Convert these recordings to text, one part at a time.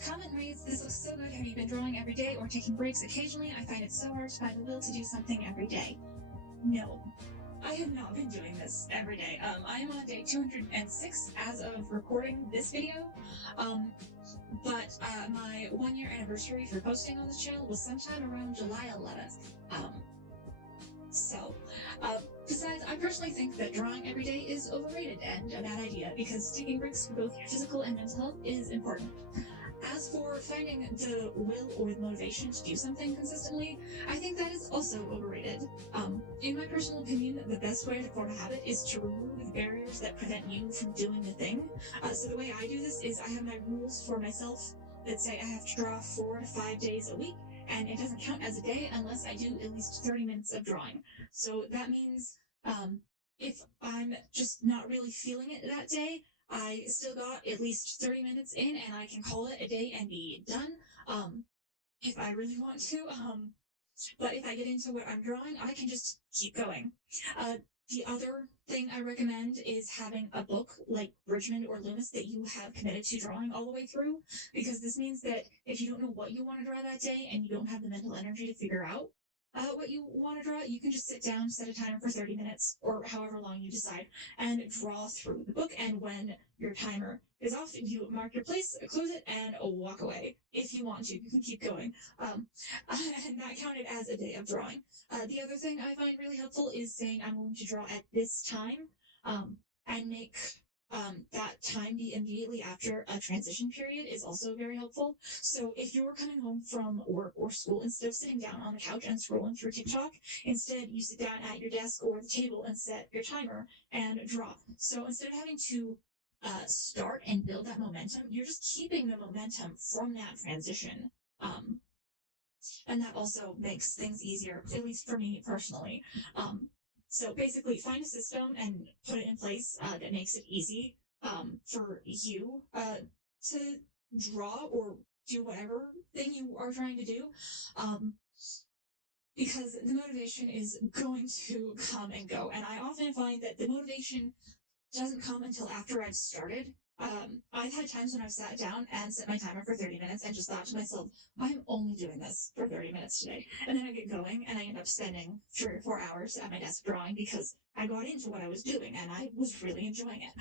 Comment reads, "This looks so good. Have you been drawing every day or taking breaks occasionally? I find it so hard to find the will to do something every day." No, I have not been doing this every day. I am on day 206 as of recording this video. But my 1 year anniversary for posting on this channel was sometime around July 11th. So, besides, I personally think that drawing every day is overrated and a bad idea because taking breaks for both your physical and mental health is important. As for finding the will or the motivation to do something consistently, I think that is also overrated. In my personal opinion, the best way to form a habit is to remove the barriers that prevent you from doing the thing. So the way I do this is I have my rules for myself that say I have to draw 4 to 5 days a week, and it doesn't count as a day unless I do at least 30 minutes of drawing. So that means if I'm just not really feeling it that day, I still got at least 30 minutes in and I can call it a day and be done if I really want to. But if I get into what I'm drawing, I can just keep going. The other thing I recommend is having a book like Bridgman or Loomis that you have committed to drawing all the way through, because this means that if you don't know what you want to draw that day and you don't have the mental energy to figure out what you want to draw, you can just sit down, set a timer for 30 minutes or however long you decide, and draw through the book. And when your timer is off, you mark your place, close it, and walk away. If you want to, you can keep going. And that counted as a day of drawing. The other thing I find really helpful is saying I'm going to draw at this time, and make that time be immediately after a transition period is also very helpful. So if you're coming home from work or school, instead of sitting down on the couch and scrolling through TikTok, instead you sit down at your desk or the table and set your timer and draw. So instead of having to start and build that momentum, you're just keeping the momentum from that transition. And that also makes things easier, at least for me personally. So basically, find a system and put it in place that makes it easy for you to draw or do whatever thing you are trying to do. Because the motivation is going to come and go. And I often find that the motivation doesn't come until after I've started. I've had times when I've sat down and set my timer for 30 minutes and just thought to myself, I'm only doing this for 30 minutes today. And then I get going and I end up spending 3 or 4 hours at my desk drawing because I got into what I was doing and I was really enjoying it.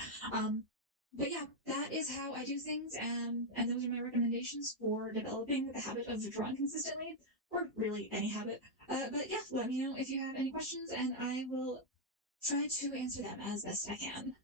But yeah, that is how I do things, and those are my recommendations for developing the habit of drawing consistently, or really any habit. But yeah, let me know if you have any questions and I will try to answer them as best I can.